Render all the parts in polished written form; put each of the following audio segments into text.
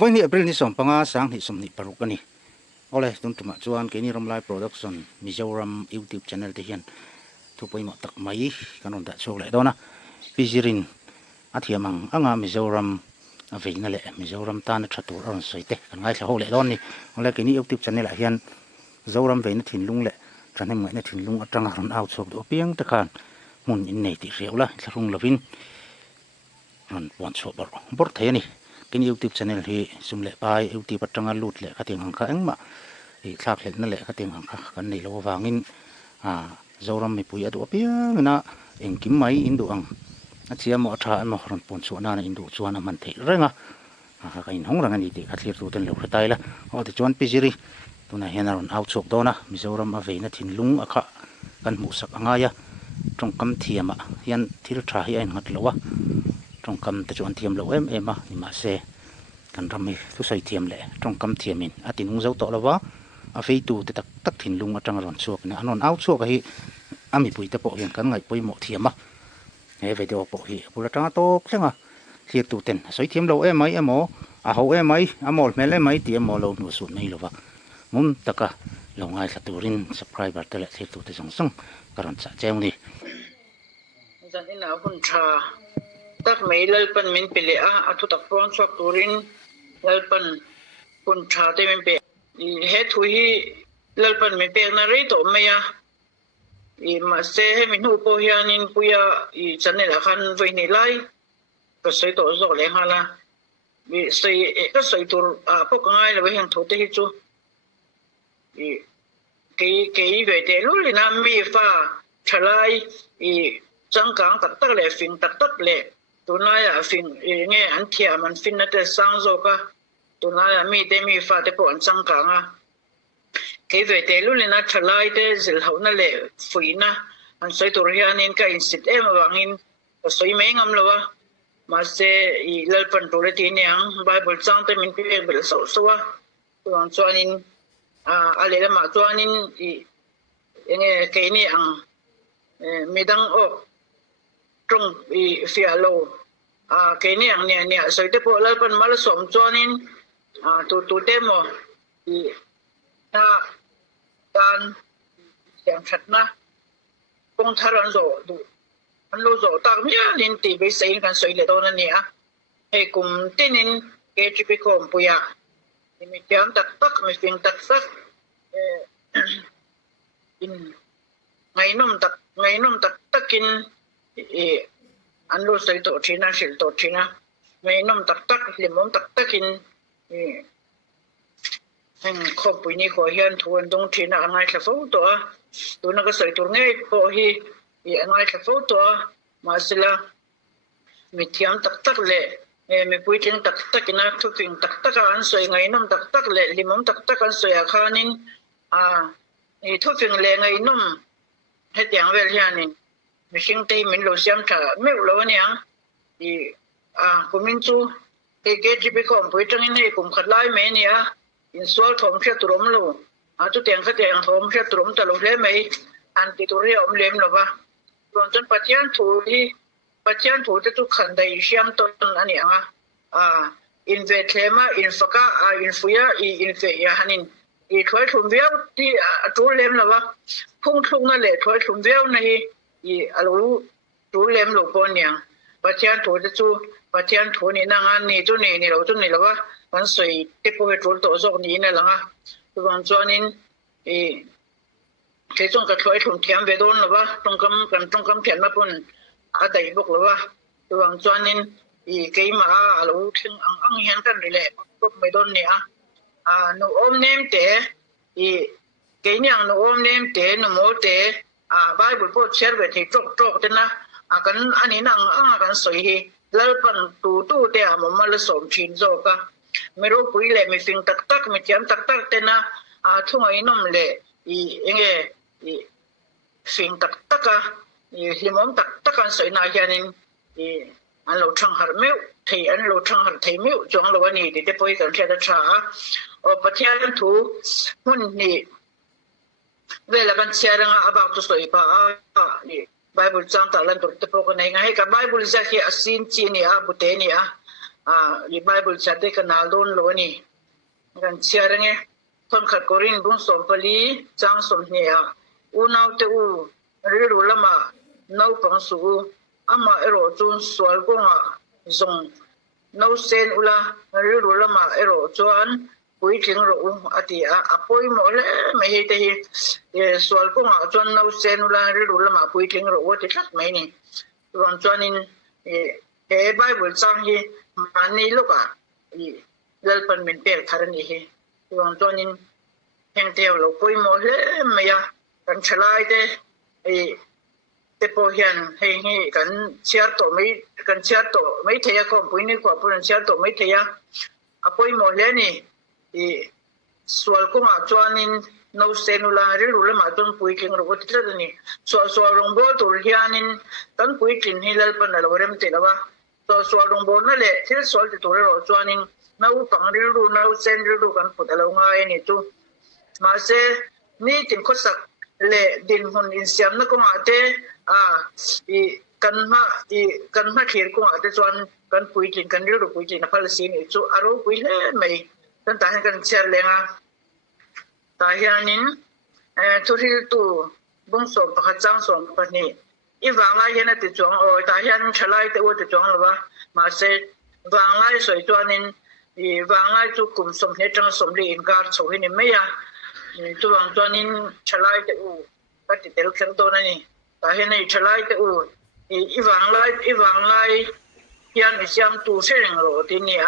วันนี้April นี่2 panga sang ni somni paruk ani ole tun tuma chuan ke ni romlai production Mizoram YouTube channel te hian thupoi ma tak mai kanon da chok le dona pijirin athiamang anga Mizoram aveina le Mizoram tan thatur on soite kan ngai thla ho le don ni ole ke ni YouTube channel a hian Zoram veina thinlung le thanem ngai na thinlung atanga ron out chok do piang ta khan mun in nei ti reula thlung lovin ron pon chok bor the ni kin YouTube channel hi sumle pai YouTube atanga lut le khating hang kha engma I thlak let na le khating hang kha kan nei lo wangin Zoram mi pui adu piang na engkim mai indu ang achia mo tha mo ron pon chu na indu chuan man the renga ka in hong ranga ni ti khathlir tu ten lo khatai la o ti chuan pijiri tuna hian ron out chok dona Mizoram a veina thinlung akha kan mu sak anga ya tongkam thiama hian thil tha hi ein ngat lowa tongkam te chuan thiam lo em a ni ma se kan rami tu sai thiam le tongkam thiamin atinung zo to lawa a feitu te tak tak thinlung atang ron chuak na anon out chuak hi ami pui te po hian kan ngai poi mo thiama he video po hi pula tanga to klenga hlir tu ten soi thiam lo emai emo a ho emai amol mel emai ti emo lo nu su nei lova mun taka lo ngai thaturin subscriber te le hlir tu te song song karon cha cheu ni zan ina hun tha tak mai lalpan min pele a athu tak pon chok turin lalpan hun tha te min pe he thu hi lalpan min pe na rei to maya I ma se he min hu po hianin puya I channel a khan voi ni lai ko sei to zo le hala bi sei ka sei tur a po ka ngai le we hang thu te hi chu ke ve te lu li na mi fa thalai chang kang tak tak le fin tak tak le tunaya fin nge an thia man fin na te sang zo ka tunaya mi te mi fa te po an chang kang a ke ve te lu li na thalai te zil ho na le fuina an soi tur hianin ka insit em wangin ko soi me ngam lawa ma se I lalpan tu le ti niang bible chang te min pi bel so so wa tuang chuanin ale la ma chuanin nge ke ni ang midang o trong fialo ke ni ang nia soi te po lalpan mal som chuanin tu te mo ta tan yang thatna kong tharan zo du an lo zo tak mia nin ti be sei kan soi le do na nia he kum tinin ke chipi kom puya mi tiam tak tak mi fing tak sak in ngai nom tak takin an lo soi to thina sil to thina ngai nom tak tak limom tak takin heng khop pui ni kho hian thuan dong thina angai thla fo to tu na ka soi tur ngai po hi angai thla fo to ma sila mi thiam tak tak le mi pui ting tak tak ina thu ping tak tak an soi ngai nom tak tak le limom tak tak an soi a khanin thu ping le ngai nom he tiang vel hianin mi sing te min lo siam tha me lo niang kumin chu ke ji be khom pui tang ni kum khat lai me nia in sual thom khia turom lo tu tiang kha tiang thom khia turom ta lo hle mai an ti tu ri om lem lo ba ron chon pathian thu te tu khan dai siam ton ani anga in ve thema in faka in fuya in fe ya hanin I thoi thum viau ti tu lem lo ba phung thung na le thoi thum viau na hi alo tu lem lo ko niang pathian thu te chu pathian thu ni na ngan ni chu ni lo ba kan soi te po he trol to zok ni na langa tuang chuanin ke chung ka thloi thum thiam ve don lo ba tongkam thian ma pun a dai bok lo ba tuang chuanin ke ma alo thing ang hian kan rile ko me don ni no om nem te ke nyang no om nem te no mo te bible po share ve thi tok te na kan ani nang kan soi hi lalpan tu te mo mal som thin zo ka mero pui le mi fing tak tak mi tiam tak tak te na thungai nom le enge fing tak tak limom tak tak an soi na hianin an lo thang har meu thei an lo thang har thei meu chong lo ni te poi kan thia da tha o pathian thu mun ni vela kan sharing about to soi pa ni bible chang ta lan to te po ko nei ngai ka bible za hi asin chi ni bu te ni i Bible chate kanal don lo ni kan chiarange thon khat korin bung som pali chang som hnia unaw te u riru lama nau pang su ama ero chun swal gonga zong nau sen ula riru lama ero chuan pui thing ro ati apoi mo le me hi te hi swal gonga chuan nau sen ula riru lama pui thing ro ti thlat mai ni ron chuanin he Bible chang hi mani loka lalpan min per tharani hi ron chuanin heng teo lo poi mo le me ya kan chalai te po hian hei kan chiar to mai theya ko pui ni ko puran chiar to mai theya apoi mo le ni swal ko ma chuanin no senula ri ru ma ton pui king ro ti tla ni so rong bo tur hianin tan pui kin hilal pan lo rem te lawa so rong bo na le thil sol ti tur ro chuanin nau pang ri ru nau sen ri ru kan put lo ngai ni tu ma se ni tin kho sak le din hun in siam na ko ma te kan ma khir ko ma te chuan kan pui kin kan ri ru pui kin na phal si ni chu aro pui le mai tan ta kan cher lenga ta hianin thuril tu bung som pakha chang som pani I wanga hian ti chuang ta hian thalai te te chuang lawa ma se wanga soi chuanin I wanga chu kum som he tang som li in gar chho hi ni me ya tu wang chuanin thalai te ka ti tel kher do na ni ta hian nei thalai te I wanglai hian I siam tu se reng ro ti ni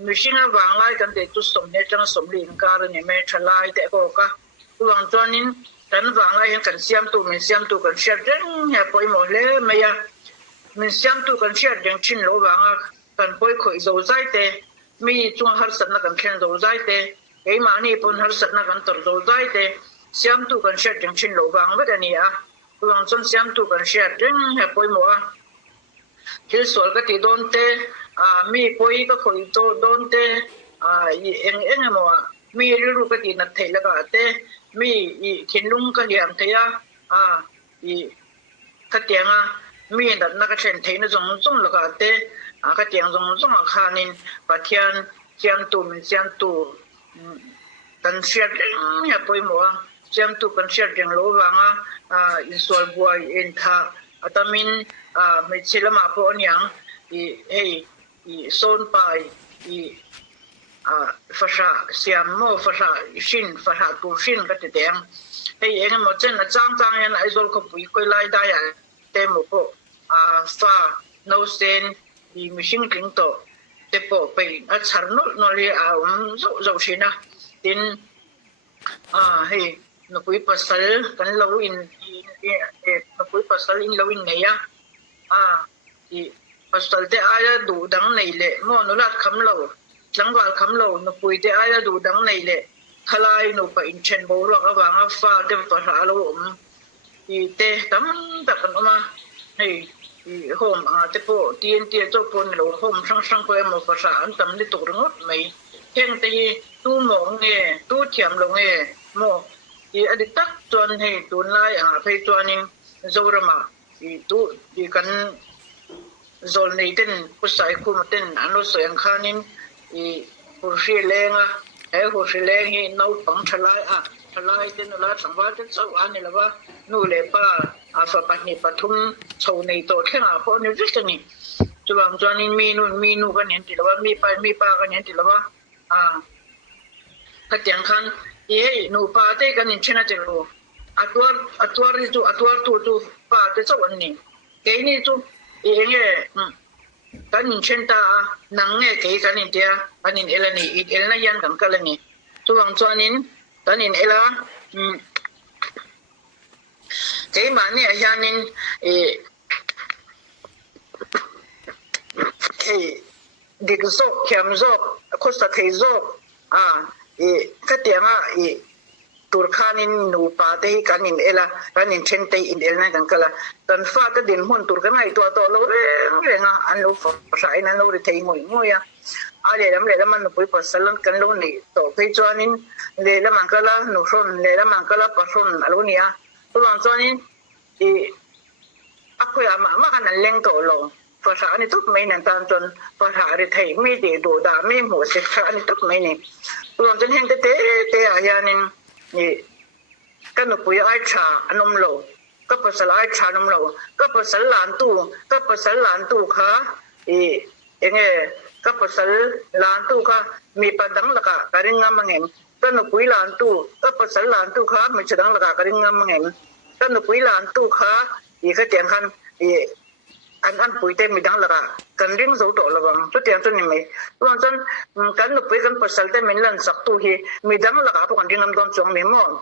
Mishina wanglai kan te tu som he tang som li in gar ni me thalai te ko ka tu wang chuanin kan wanglai hian kan siam tu kan share reng he poi mo le me ya min siam tu kan share reng chin lo wanga kan poi khoi zo zai te mi chung har sat na kan khen zo zai te ei ma ni pon har sat na kan tor zo zai te siam tu kan share reng chin lo wang ba ni tu wang chon siam tu kan share reng he poi mo thil sol ka ti don te mi poi ka khoi to don te eng mo mi ru ka ti na thei la ka te mi thinlung ka liam theya ka tianga mi da na ka chen theina zong la ka te ka tiang zong khanin pathian siam tu kan share ya poi mo siam tu kan share jeng lo wanga in sol buai in tha atamin me chilama po nyang son pai fasha siam mo fasha shin fasha tu shin ka te deng hei eng mo chen na chang yan ai zol ko pui koi lai da ya te mo po fa no sen I mishing king to te po pe a char no ri zo shina tin hei no pui pasal kan lo in no pui pasal in lo in ne ya I pasal te aya du dang nei le mo no lat kham lo tlangwal kham lo no pui te aya du dang nei le khalai no pa in chen bo ro ka wanga fa te pa ha lo I te tam ta kan ma hei I hom te po tien to pon lo hom sang ko mo pa sa an tam ni tur ngot mai heng te tu mo nge tu thiam lo nge mo I aditak chuan hei tun lai phei chuanin zorama I tu I kan zol nei ten pusai khum ten anu soyang khanin I hurshi lenga hurshi leng hi no pang thalai ten la sangwa ten so an la ba nu le pa fa pa ni pathum chho nei to thena po ni jistani chuwang chuanin mi nu kan hen ti la ba mi pa kan hen ti la ba ka tiang khan I nu pa te kan in chena te ro atwar tu pa te so an ni ke ni tu enge kan in chen ta nang nge ke kan in tia kan in elani elna yan kan kalani chuwang chuanin kan in ela ke mani hianin digzo khamzo khosta theizo ka tianga turkhanin nu pa te kan in ela kan in chen te in elna kan kala kan fa ka din hun tur kan ai to lo renga an lo fa sai na lo ri thei ngoi ya ale lam man pui pasalan kan lo ni to pe chuanin le lam kala nu son le lam kala pason alo nia tuang chuanin akhoi ma kan leng to lo ภาษานี่ทุกไม่นั่นตามจนภาษาไทยไม่ได้ดูดาไม่หมดศึกษานี่ทุกไม่นี่รวมจนแห่งเตอาญานี่นี่กันปุยไอชานมโลก็ภาษาไอชานมโลก็ภาษาหลานตู้ก็ภาษาหลานตู้ค่ะเองก็ภาษาหลานตู้ค่ะมีปดังละกะกะริงงามงกันปุยหลานตู้ก็ภาษาหลานตู้ค่ะมีฉดังละกะกะริงงามงกันปุยหลานตู้ค่ะอีกเตียงคันอันปุยเต็มมีดังละกะกันริงโซโตละวังตุเตียงตุนี่ไม่รวมจนกันปุยกันภาษาเต็มมีลันสักตู้ฮีมีดังละกะพวกกันริงนำดอนจงมีหมด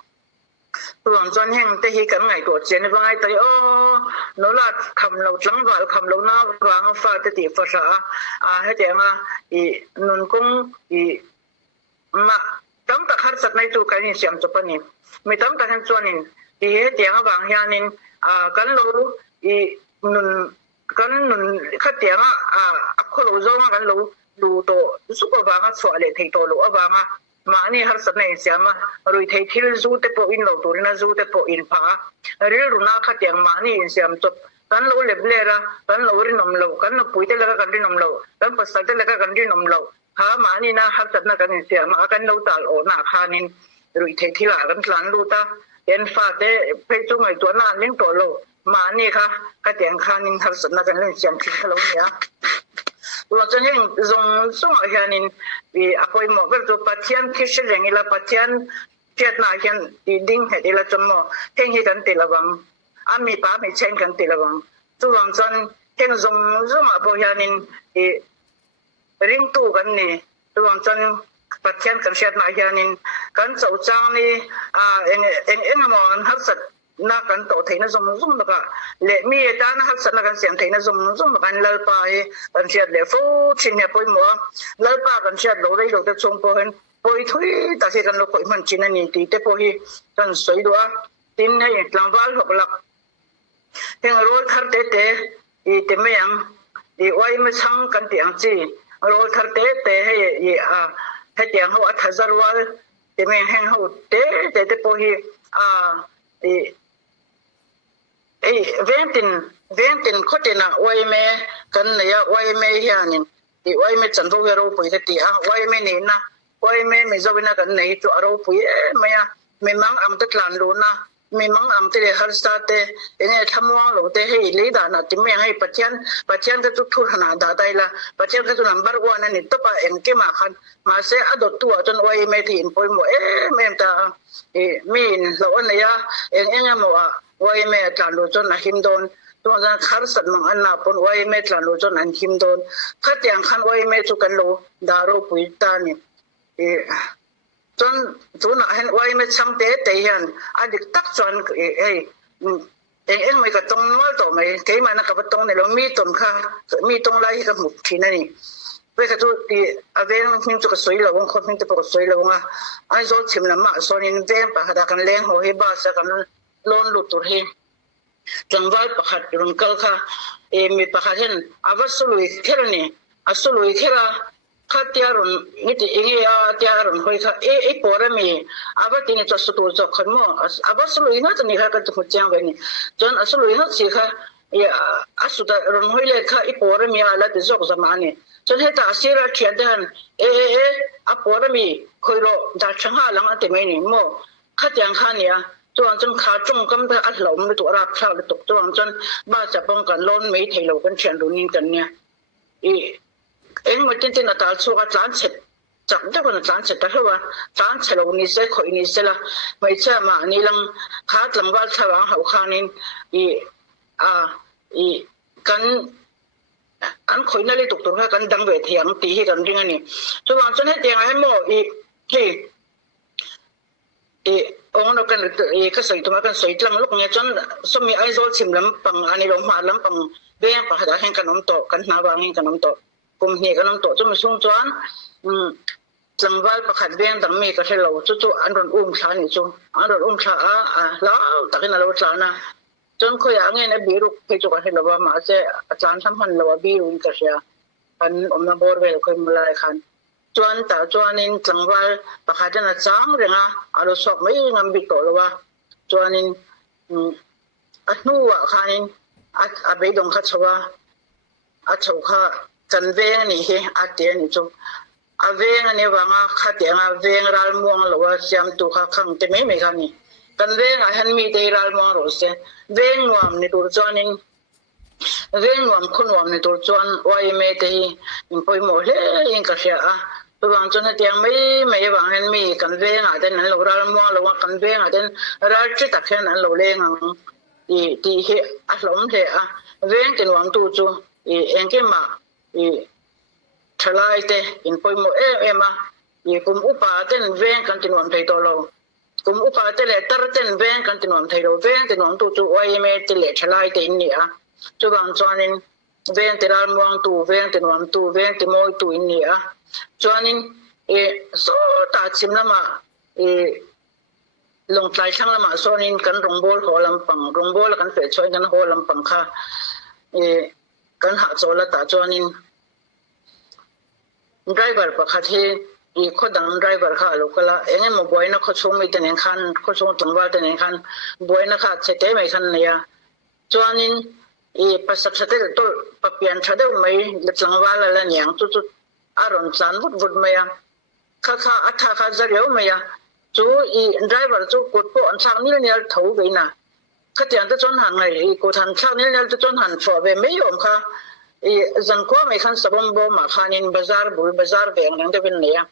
รวมจนแห่งแต่ฮีกันไงตัวเจนว่าไอ้ตโนลาคำเราจังว่าคำเราหน้าวางฟ้าติภาษาให้เตียงนุนคงมาตั้งแต่ขัดสัตว์ในตัวกันนี่เสียมจบนี่ไม่ตั้งแต่เห็นส่วนนี่เตียงบางอย่างนี่กันเรานุนขัดเตียงคนเราจะมากันเราดูตัวสุขภาพสวยเลยที่ตัวเราบางมานี่ขัดสัตว์ในเสียมาเราที่ที่รู้แต่พออินเราตัวนี้รู้แต่พออินพาเรื่องรู้นักขัดเตียงมานี่เสียมจบกันเราเล็บเล่ระกันเราเรียนนมเรากันเราปุ๋ยเตลกันเรียนนมเรากันภาษาเตลกันเรียนนมเราหามานี่นะขัดสัตว์นักกันเสียมากันเราตาโอหน้าคานินรู้ที่ละกันหลานรู้ตาเอ็นฟ้าเตไปจุ่มไอตัวนั้นเลี้ยงตัวเรามานี่ค่ะก็เตียงคานินขัดสัตว์นักกันเรียนเสียมที่เราเนี่ยเราจะเห็นส่งอานินอภัยหมดเป็นตัวปัจจัยคิดเรื่องอีละปัจจัยเทียดนาเห็นดิ้งเหตุอีละจนหมดเห็นกันตีละวังมีป้ามีเช่นกันตีละวังตัวจนเห็นส่งอภัยนินริงตู้กันนี่ตัวจนปัจจัยกันเทียดนาเห็นกันเจ้าจ้างนี่เอ็งมองหักสัตนักกันโตเทนส่งนักเลมีด้านหักสัตนักกันเสียงเทนส่งนักกันเล่าไปกันเชียดเลฟูชินเนี่ยปอยหมัวเล่าไปกันเชียดโลได้โลได้ชงปอยปอยทุยแต่เสียกันโลปอยมันชินนี่ตีเตปอยกันสวยด้วยตินให้หลังบ้านหกหลักเฮงรู้ทัดเตเตเตไม่ยังไว้ไม่ช่างกันเตียงจีรู้ทัดเตเตให้เตียงเขาอัดทัศน์ว่าเตไม่แห้งเขาเตปอยเวนตินโคตินะไว้แม่กันเนี่ยไว้แม่เฮียนี่ไว้แม่จันทร์เราปุยติไว้แม่นี่นะไว้แม่ไม่จะวินากันเนี่ยตัวเราปุยไม่มังอัมตัดหลานรู้นะไม่มังอัมตัดเลยฮัลสตาเตเนี่ยทำว่างหลงเตให้ลีดานะที่ไม่ให้ปัจจัยก็ทุกทุกขนาดได้ละปัจจัยก็ตัวนัมเบอร์วันนี่ตัวป้าเอ็งกี่มาคันมาเสียอดตัวจนไว้แม่ที่อินปุยหมดแม่ตามีนเราเนี่ยเอ็งหมดไว้แม่ตาลูจนนะหิมโดนตัวนั้นขัดสัตว์มังอันน่ะปนไว้แม่ตาลูจนอันหิมโดนขัดอย่างขันไว้แม่ทุกันโลดารุปุยตานี่จนตัวนั้นเห็นไว้แม่ช่างเตะยันอดีตตักจนเอ็งไม่ก็ตรงนู้นต่อไม่เทมันนะกับตรงนี่เรามีตรงค่ะมีตรงไรกับหมุกที่นั่นนี่เวกตัวที่อาเวนหิมจุกสวยเราวงคนหิมจะปกสวยเราวงไอ้โจชิมน้ำมาส่วนนี้เวนปะหากันเลี้ยงหัวให้บ้าสักกันล้นหลุดตัวเองจังหวะประคัดรุ่งเกลค่ะมีประคัดเห็นอาวัสลุยแค่นี้อาสลุยแค่ละขัดยารุ่นนี่ที่เองยารุ่นคุยค่ะปวดมีอาวัตินี่จะสุดตัวขันมั่วอาวัสลุยนั่นจะนี่ค่ะกันทุกอย่างแบบนี้จนอาสลุยนั่นสิค่ะอาสุดรุ่นคุยเลยค่ะปวดมีอะไรที่จบสมัยนี้จนให้ตาเสียระเทียนเดินปวดมีคุยโลจากช่างหาหลังอันเต็มนี่มั่วขัดยังค่ะเนี่ยตัวจนขาจงกำลังอัดหลงตัวรับชาวตกตัวจนบ้าจะป้องกันล้นไม่ให้เรากันเชียนดูนี่กันเนี่ยเอ็งมาจริงๆนะตาชัวร์จานเสร็จจับได้คนจานเสร็จแต่ว่าจานเสร็จเรานี่เสียข่อยนี่เสียละไม่ใช่มานี่ลังขาดลำบากชาวเขาข้างนี้กันอันข่อยนั่นเลยตกตัวกันดังเวทียงตีให้กันจริงๆนี่ตัวจนให้เตียงให้หมอองค์เรากันก็ใส่ตัวกันใส่ลำลูกเนี่ยจนสมัยไอ้โจชิมลำปังอันนี้เรามาลำปังเบี้ยปะหาแห่งขนมโตกันหน้าวางแห่งขนมโตกลุ่มเนี่ยขนมโตจนมาส่งจวนจังหวัดประคัดเบี้ยดังมีก็ให้เราจู่ๆอันรุ่นชานี่จู่อันรุ่นชาแล้วตะกี้เราชานะจนคุยอย่างเงี้ยนะบีรุกไปจู่กันให้เราว่ามาเสียอาจารย์ทำหันเราว่าบีรุนก็เสียอันน้ำบอร์เวลคุยมาหลายครั้งจวนแต่จวนนี้จังหวัดประคัดจะน่าจังเรื่องอารุสอบไม่งำบิดตัวเลยว่าจวนนี้อันนู้นคันนี้อาไปดงคัดชัว a chokha kan veng ni he ate ni chu a veng ani wanga khateng a veng ral muang lowa siam tu kha khang te me kha ni kan veng a han mi te ral muang ro se veng nuam ni tur chuanin veng nuam khunwam ni tur chuan wai me te hi in poimo hle in ka hria a tuwang chun hatiang mai wang hen mi kan veng a den an lo ral muang lowa kan veng a den ral chi tak hen an lo leng ang ti he a hlom the a veng tin wang tu chu engke ma thalai te in poimo ema kum upa ten veng kan tin wam thei to lo kum upa te le tar ten veng kan tin wam thei lo veng tin wam tu chu oi me te le thalai te in ni a chu bang chuanin veng te ral muang tu veng tin wam tu veng ti moi tu in ni a chuanin so ta chim lama long tlai thang lama sonin kan rongbol ho lampang rongbol kan fe choi kan ho lampang kha kan ha chola ta chuanin driver pakhat he khodang driver kha lokala enge mo boina kho chumi ten khan kho chung tungwa ten khan boina kha chete mai khan ya chuanin pasak chate to papian thade mai letlangwala la nyang chu chu aron chan but maya kha atha kha zareu maya chu driver chu kutpo an sang nil nil thau veina khatian ta chon han ngai ko than sang nil nil ta chon han fo ve me yom kha zangko mai khan sabam bo ma khanin bazar beng nang de bin ne ya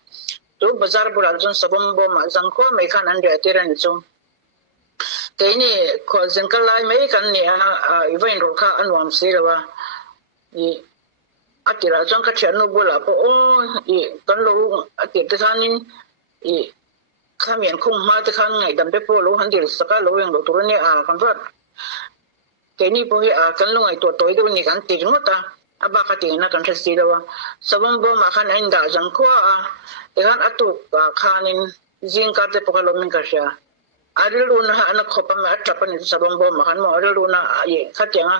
to bazar bul aljon sabam bo ma zangko mai khan an de tiran chu ke ni ko zangkal lai mai kan ni event ro kha anwam sirawa atira chong ka thian no bula po kan lo atir ta khanin khamian khung ma ta khan ngai dam de po lo han dir saka lo yang lo tur ni kan va ke ni po hi kan lo ngai to toi de ni kan ti ngota aba ka ti na kan thasi dawa sabam bo ma khan ain da jang kho ehan atu khanin jing ka te pokalo min ka sha ariluna ana khopa ma atapa ni sabam bo ma khan mo ariluna khatyanga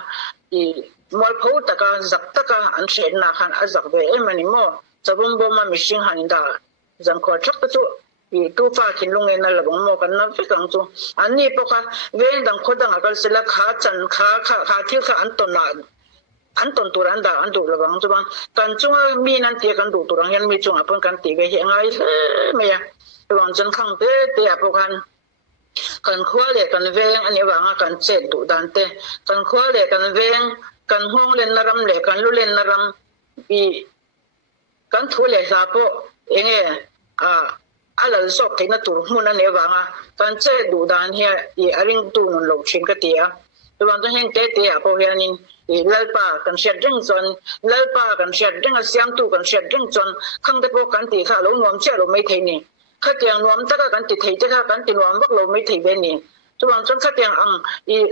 mol pho taka zak taka an shen na khan azak be emani mo sabam bo ma mishing hanin da jang kho thak chu tu fa kin lunge na labang mo kan na fikang chu ani poka wen dang khodang akal sela kha chan kha thil kha an ton turan da an du labang chu ban kan chunga mi nan te kan du turang yan mi chunga pon kan ti ve he ngai me ya tuang chen khang te apokan kan khwa le kan veng ani wanga kan che du dan te kan khwa le kan veng kan hong len naram le kan lu len naram kan thu le sa po enge alal sok thina tur huna ne wanga kan che du dan he aring tu nun lo chin ka tia tuang to hen te apo hianin lalpa kan shet jeng chon lalpa kan shet jeng siam tu kan shet jeng chon khang te po kan ti kha lo nom che lo mai thei ni khatiang nom ta kan ti thei te kha kan ti nom bak lo mai thei be ni chuan chon khatiang ang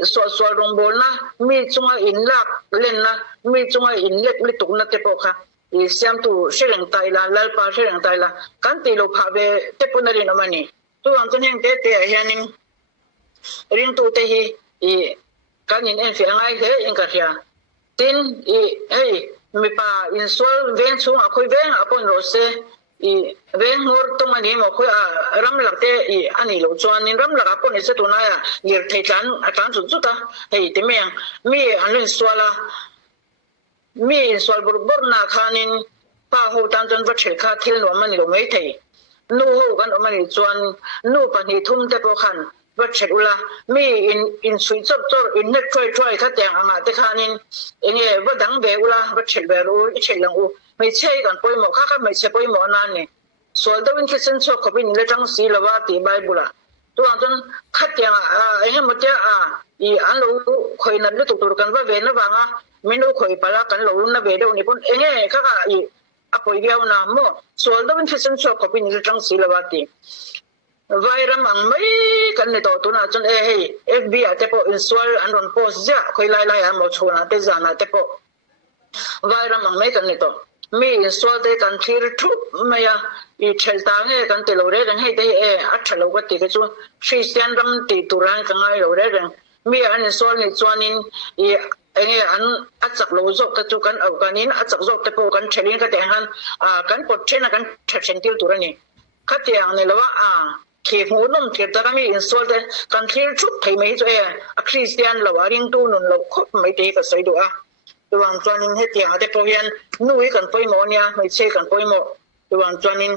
so rong bol na mi chunga in lak len na mi chunga in lek li tuk na te po kha siam tu shereng tai la lalpa shereng tai la kan ti lo pha be te punari no mani chuan chon heng te hianin ring tu te hi kan in en fi angai he in ka hia tin mi pa in sol ven chu a khoi ven apon ro se ven hor tong ani mo khoi ram lak te ani lo chuan in ram lak apon se tu na ya lir thei tlan chu ta hei te meng mi anlin swala mi swal bor na khanin pa ho tan jon va thel kha thil no mani lo mai thei nu ho kan o mani chuan nu pa ni thum te po khan va chhula mi in sui chop in net troi kha teng anga te khanin enge va dang be ula va chhel be ru chhelang u mai chei kan poi mo kha mai che poi mo na ni sol da win kitchen so ko bin le tang si lawa ti bible tu an kha teng enge mo te an lo khoi na lu tu tur kan va ve na wanga min lo khoi pala kan lo na ve do ni pon enge kha apoi geu na mo sol da win kitchen so ko bin le tang si lawa ti vairam ang mai kan ni to tuna chon FBI te po install anon post ja khoi lai mo chona te jana te po vairam ang mai kan ni to mi install te kan thir thu maya thel ta nge kan te lo re rang hei te athalo ka ti ke chu Christian ram ti turan ka ngai lo re rang mi an install ni chuanin enge an achak lo zok ta chu kan au kanin achak zok te po kan thelin ka te han kan pot thena kan thathen til turani khatiang ni lo ke hunum ke tarami install de kan thil chu thei mai chu a Christian lo aring tu nun lo khop mai te ka sai do tuang chuanin he tiang ate pohian nui kan poimo nia hoi che kan poimo tuang chuanin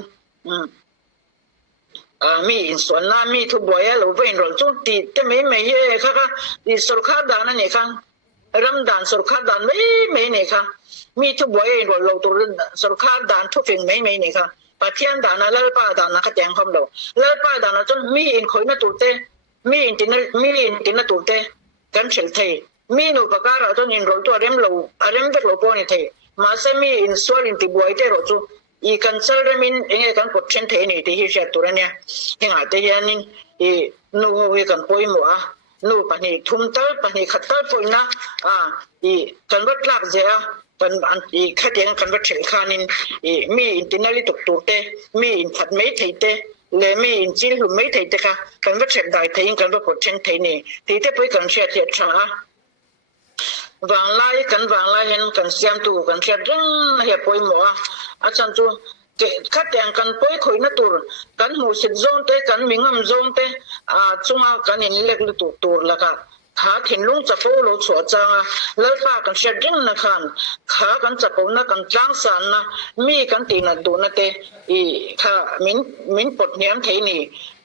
mi in suan na mi thu boya lo vein rol chu ti te me me he kha kha i sarkar dan ani kha ramdan sarkar dan me ne kha mi thu boya rol lo tur sarkar dan thu phing me ne kha pathian dan na lalpa dan na kha tiang khom lo lalpa dan na chon mi in khoi na tu te mi in tin na tu te kan chel thei mi no pakara chon in rol to arem bek lo po ni thei ma se mi in sual in ti boy te ro chu I cancel remin enge kan potchen the ni te hi sha turania hinga te hianin I no we kan poimo a no pani thumtal pani khatal poina I convert lak je a pan I khateng convert thel khanin I mi intinali tuk tu te mi in phat mei thei te le mi in chil hu mei thei te kha convert thel dai thein kan potchen the ni ti te poi kan sha the tha wang lai hen kan siam tu kan sha reng he poimo a chan chu ke khateng kan poi khoi na tur kan mu sit zone te kan mingam zone te chunga kan in lek lu tu tur laka kha thinlung chapo lo chho changa lalpa kan sha reng na khan kha kan chapo na kan tlang san na mi kan ti na du na te I kha min pot niam thei ni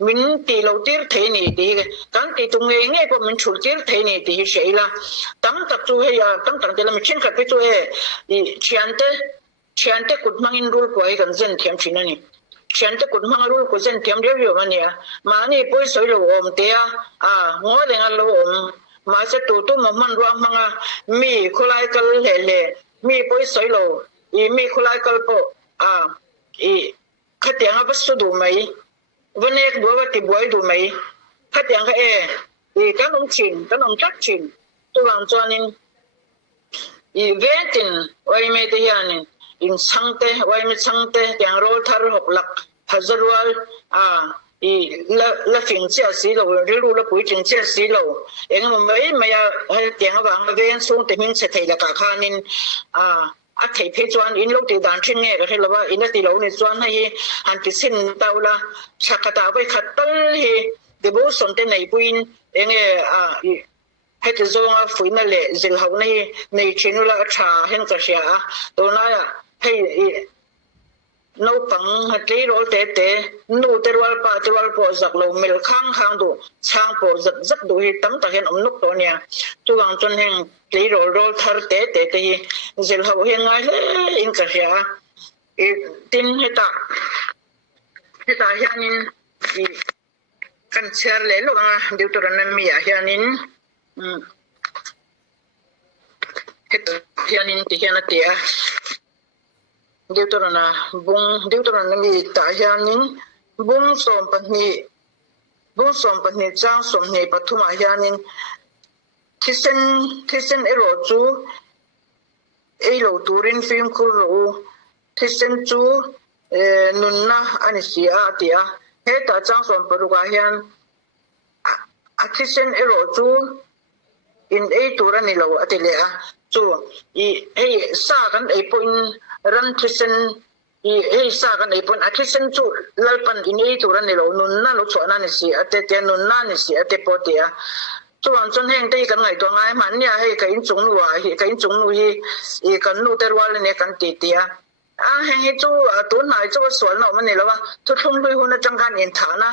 min ti lo tir thei ni ti kan ti tu nge ko min chul tir thei ni ti sheila tam tak chu he ya tam tak de la mi chen khat pe chu he I chiante kutmangin rule ko ai kan zen thiam thinani chiante kutmang rule ko zen thiam reu mania mani poi soi lo om te ngo le ngal lo om ma se tu ma man ruang manga mi khulai kal le mi poi soi lo I mi khulai kal po I khatyang ba su du mai vane bo ba ti boy du mai khatyang I kanom chak chin tu lang chuanin I vetin wai me te hianin in sangte wai mi sangte yang rol thar hok lak hazarwal I la phing chia si lo rilu la pui ching chia si lo eng mo mai maya tiang wang ven sung te min se thei la ka khanin a thei phe chuan in lo ti dan thin nge ka thela in ti lo ni chuan hi an ti sin taula chakata vai khatal hi debo son te nei puin enge het zonga fuina le zil hau nei nei chinula tha hen ka sia to na ya hei no pang hatli rol te nu terwal po zak lo mil khang du chang po zak du hi tam ta hen omnuk to nia chuwang chon heng tli rol thar te hi zil hau hen ngai le in ka sia tin heta hianin kan cher le lo Deuteronomy hianin heta hianin ti hiana tia Deuteronomy ta hianin bung som pani chang som ne pathuma hianin thisen ero chu lo turin film khuru thisen chu nunna ani sia tia heta chang som paruga hian thisen ero chu in turani lo atelea chu I sa kan point ran thisen sa kan point thisen chu lalpan in turani lo nunna lo chona ni si ate te nunna ni si ate potia chuan chon heng te kan ngai to ngai man nia hei ka in chung nu hi kan nu terwal ne kan ti tia heng chu tu nai chu sual no man ni lo wa chu thung lui hun chang kan in thana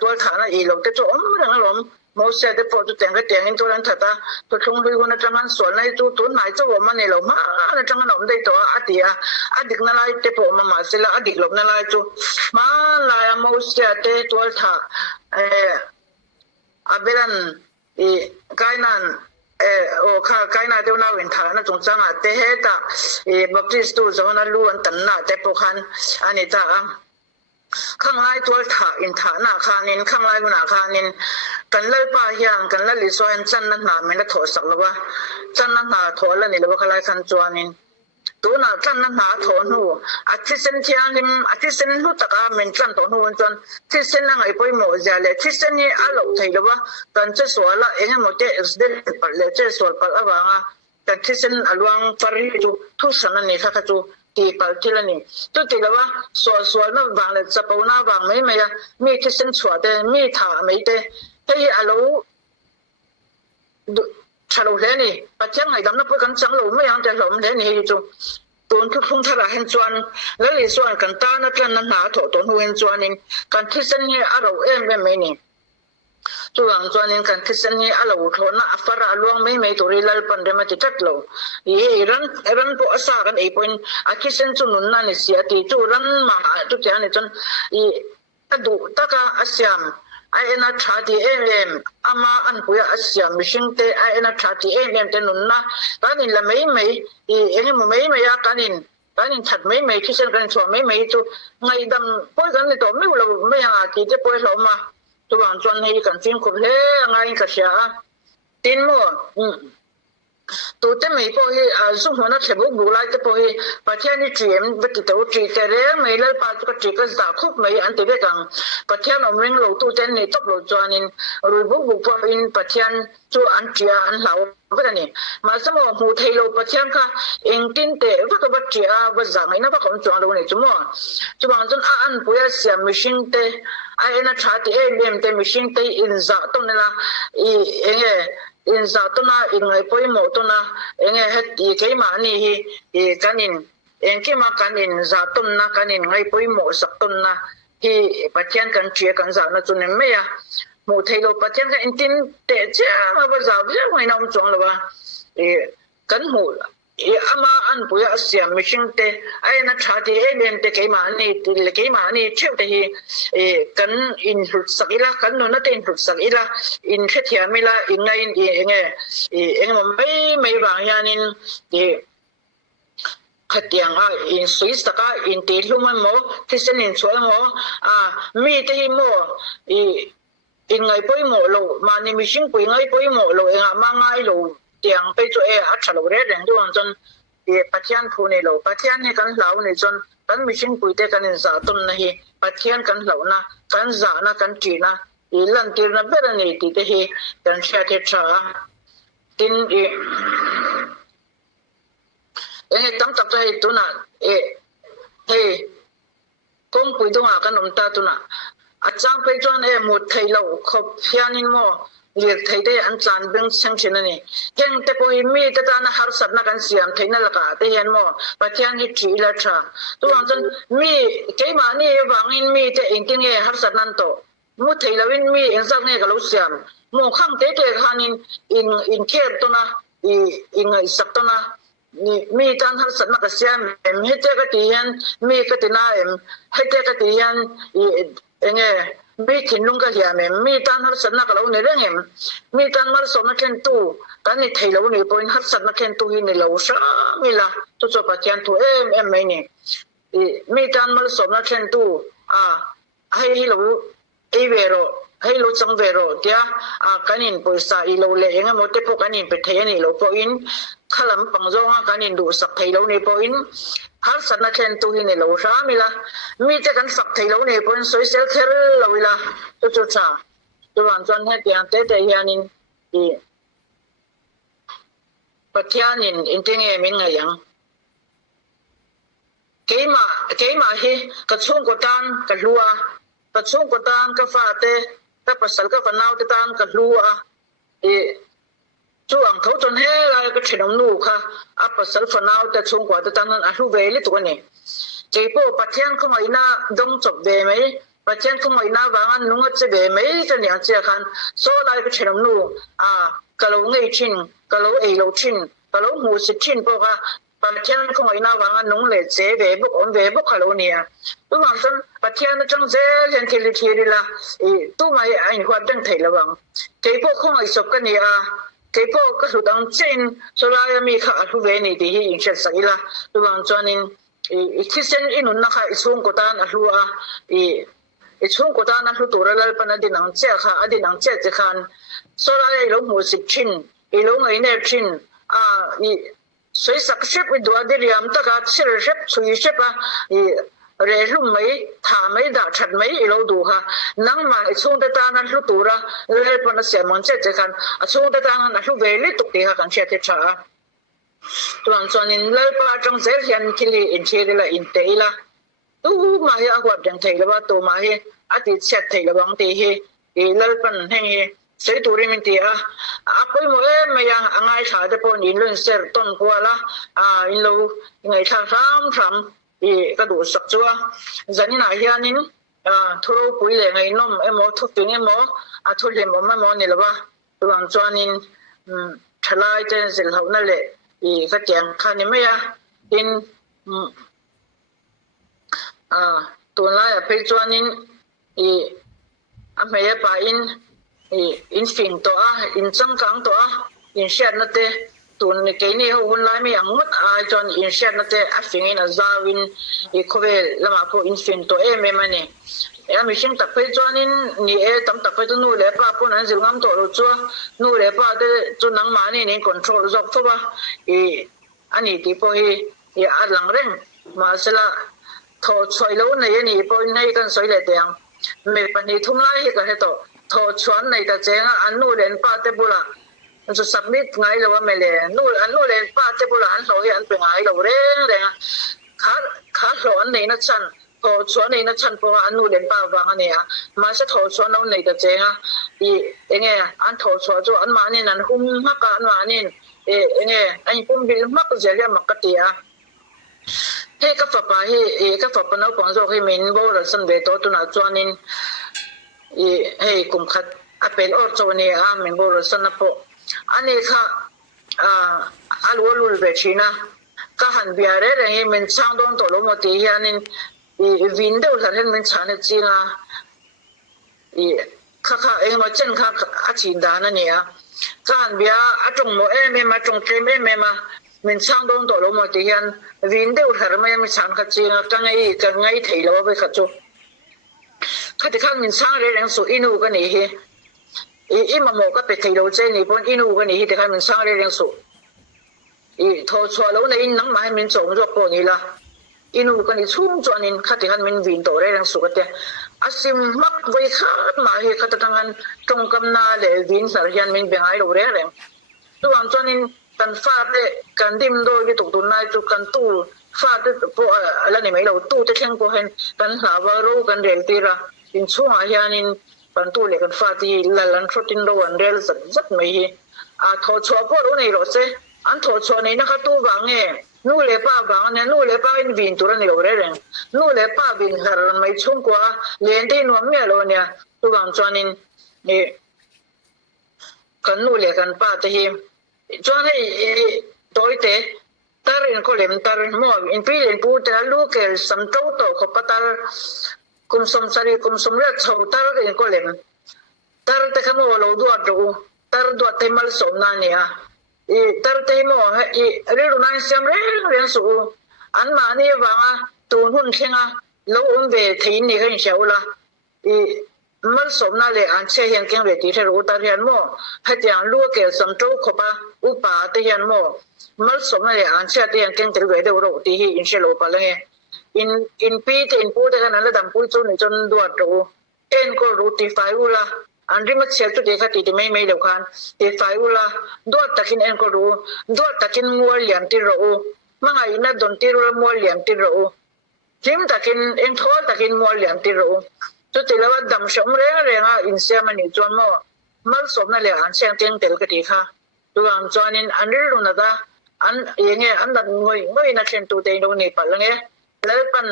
tual thana I lo te chu rang lom mo se de po tu teng in to ran thata to thung lui hun chang an sual nai chu tu nai chu man ni lo ma na chang an om dei to atia adik na lai te po ma se la adik lop na lai chu ma la mo se te tual tha aberan kainan kaina te na wen tha na chung changa te heta baptist tu zona lu an tan na te po khan ani ta khang lai tual tha in tha na khanin khang lai guna khanin kan lai pa hian kan la li so an chan na me na tho sak lawa chan na tho la ni lawa khalai khan chuanin tu na chan na tho nu athisen thianim athisen hu taka men chan to nu chon thisen na ngai poi mo ja le thisen ni alo thei lawa kan che so la enge mo te accident par le che so par awanga kan thisen alwang pari chu thu sana ni kha chu ti pal thilani tu ti lawa so na wang le chapo na wang me ya mi thisen chwa de mi tha me te hei alo lo le ni pathian ngai dam na pu kan chang lo me yang te hlom le ni chu ton thu phung thara hen chuan le li chuan kan ta na tlan na na tho ton hu hen chuan in kan thisan ni a ro em me ni chuang chuan in kan thisan ni a lo thona afara luang me to ri lal pan de ma ti tat lo e ran po asa kan e point a kisen chu nun na ni sia ti chu ran ma tu ti ani chon I adu taka asyam ai ena thati em ama an puya asyam mishingte ai ena thati em te nunna kanin la mei I eni mo mei ya kanin that mei kisen kan chwa mei tu ngai dam poi kan ni to mi lo me ya ti te poi lo ma tu wang chuan hei kan fin ko he ngai ka sia tin mo tu te mei po hi su hona thebo bulai te po hi pathian ni triem veti to tri te re mei lal pa ka tri ka za khup mei an te be kang pathian omring lo tu ten ni top lo chuanin ru bu po in pathian chu an tia an lau ba ni ma samo hu thei lo pathian ka eng tin te va ka ba tia ba za ngai na ba kom chuang lo ni chu mo chu bang chun an pu ya siam machine te ai na tha ti em te machine te in za to ne la I enge in za to na in ngai poi mo to na enge het I ke ma ni hi kanin eng ke ma kanin za to na kanin ngai poi mo sak to na hi pathian kan chia kan za na chu ne me ya mo thei lo pathian ka in tin te cha ma ba za ba ngai nam chong lo ba kan mu ama an puya siam mishing te ai na thati alien te ke ma ni le ke ma ni cheu te hi kan in rut sakila kan no na te in rut sakila in thethia mila in ngai enge mo mai ba yanin khatiang in suis taka in te human mo tisen in so mo mi te hi mo in ngai poi mo lo ma ni mishing poi ngai poi mo lo ma ngai lo tiang pe chu a thalo re reng du an chon pathian phu ne lo pathian ne kan lau ne chon kan mishing pui te kan za ton na hi pathian kan lau na kan za na kan ti na I lan tir na ber ne ti te hi kan sha te cha tin tam tak tai tu na he kong pui tu kan om ta tu na achang pe chon mo thai lo khop hianin mo liệt thấy đây anh chán bên sang trên này hiện tại bây mi ta na har sat na kan siam thấy na laka te hian mo pathian hi tri la tha tu ang chan mi ke ma ni wangin mi te engkin nge har sat nan to mu thei lawin mi engzak ne ka lo siam mo khang te khanin in kher to na in sak to na ni mi tan har sat na ka siam em hete ka ti hian mi ka ti na em hete ka ti hian enge mi thinlung ka hiam mi tan har sat na ka lo ne reng em mi tan mar so na ken tu kan ni thei lo ni point har sat na ken tu hi ni lo sha mi la to cho pathian tu em mai ni mi tan mar so na ken tu hai hi lo e vero hai lo chang vero tia kanin poisa I lo le enga mo te po kanin pe thei ni lo po in khalam pangzo nga kanin du sak thei lo ni po in har sat na ken tu hi ni lo sha mi la mi te kan sak thei lo ni po in social care lo ila to cho cha to wan chan he tiang te hianin pathianin intenge min nga yang keima hi ka chung ko tan ka lua ka chung ko tan ka fa te ka pasal ka fanau te tan ka lua chuang thau chon he la ka thinom nu kha a pasal fanau te chung ko te tan a hu ve li tu ni keipo pathian ko mai na dong chop ve mai pathian ko mai na wangan nunga che ve mai te nya che khan so lai ka thinom nu ka lo ngei chin ka lo ei lo chin ka lo mu si chin po ka pathian ko mai na wangan nung le che ve bu on ve bu ka lo nia tu wang san pathian na chang je len thili thiri la tu mai ai hwa dang thei la wang keipo ko mai sok ka nia keipo ka su dang chin so la ya mi kha hu ve ni di hi in chet sa ila tu wang chuanin kisen inun na kha isung ko tan a hu chung ko tan a hu to ra pan adi nang che kha adi nang che che khan so la ya lo mu sik chin I lo ngai ne chin soi sak ship with do adi riam ta ka chir ship chui ship re lu mai tha mai da chat mai I lo du ha nang ma chung ta tan a hu to ra le pan se mon che che khan a chung ta tan a hu ve li tuk ti ha kan che te cha tuan chuan in lai pa trong zel hian thili in thiri la in te la tu ma ya hwa dang thei la ba to ma he ati chat thei la bang te he lal pan heng he sei turin ti apoi mo me yang angai tha de pon in lun ser ton kwa la in lo ngai tha tham i ka du sak chua zanina hianin thoro pui le ngai nom emo thopin emo athole mo ma mo ni lawa tuang chuanin thalai te zel hauna le i ka tiang khani me ya in tunla ya pe chuanin i amaya pa in fin to in changkang to in shat na te tun ni ke ni ho hun lai mi ang mut chon in shat na te a fin in azawin i khove lama ko in fin to me mani ya mi sing tak pe chuanin ni tam tak pe tu nu le pa pon an zil ngam to lo chu nu le pa de chu nang ma ni control zok tho ba ani ti po ya alang reng ma sala tho choi lo nei ni po nei kan soi le tiang me pani thum lai ka he to tho chuan nei ta chenga an nu len pa te bula so submit ngai lo me le nu len pa te bula an lo an pe ngai lo re kha lo an nei na chan tho chuan nei na chan po an nu len pa wa ne ma sa tho chuan no nei ta chenga i enge an tho chuan jo an ma ni nan hum ma ka an ma ni enge an pum bil ma ko je le ma ka ti he ka fa pa ka fa pa no pang zo he min bo la san be to tu na chuanin he kum khat apel or chone min bo la san na po ani kha alwolul be china ka han biare re min chang don to lo mo ti hianin window la hen min chane chinga kha ma chen kha a chin da na ne ka han bia atong mo me ma tong kem me ma min chang don to lo mo ti hian window thar ma mi chan kha chinga ka ngai thei lo be kha chu kha ti khan min sang re reng su inu ka ni hi i ma mo ka pe thei lo che ni pon inu ka ni hi ti khan min sang re reng su tho chwa lo na in nang ma min chong jo ko ni la inu ka ni chung chuan in kha ti khan min win to re reng su ka te asim mak voi kha ma hi kha ta tangan tong kam na le win sar hian min bengai lo re reng tu ang chuan in kan fa te kan dim do gi tuk tun nai chu kan tu fa te po ala ni mai lo tu te theng po hen kan ha wa ro kan rel ti ra in chunga hianin kan tu le kan fa ti la lan throtin do an rel zat mai hi tho chwa po ro nei ro se an tho chwa nei na kha tu ba nge nu le pa ba ne nu le pa in vin tu ra ni lo re reng nu le pa bin har mai chung kwa len ti no me lo nya tu bang chuanin kan nu le kan pa te hi chuan hei toite tar in ko lem tar mo in pi len pu te lu ke sam to to ko patar kum som sari kum som le chau tar in ko lem tar te khamo lo du atu tar du te mal som na ne tar te mo ri ru na siam re su an ma ni wa tu hun khenga lo be thein ni hen shaula mal som na le an che hian keng le ti the ro tar hian mo ha tiang lu ke sam to ko ba u pa te hian mo mal som na le an che te hian keng te le de ro ti hi in she lo pa le in pi te in pu te kan la dam pu chu ni chon du ro en ko ru ti fai u la an ri ma che tu de kha ti te mai lo khan ti fai u la do takin en ko ru do takin mual liam ti ro ma ngai na don ti ro mual liam ti ro jim takin en thol takin mual liam ti ro tu te lawa dam shom re nga in sia mani chuan mo mal som na le an siang teng tel ka ti kha tu ang chuan in an ri ru na da an nge an dan ngoi na chen tu te no ni pa nge le pan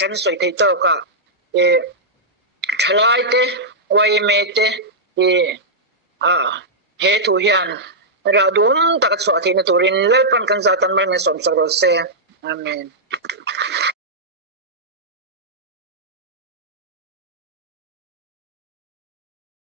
kan soi te to ka thlai te wai me te he tu hian ra dum tak chwa thi na turin le pan kan za tan mai me som sa ro se amen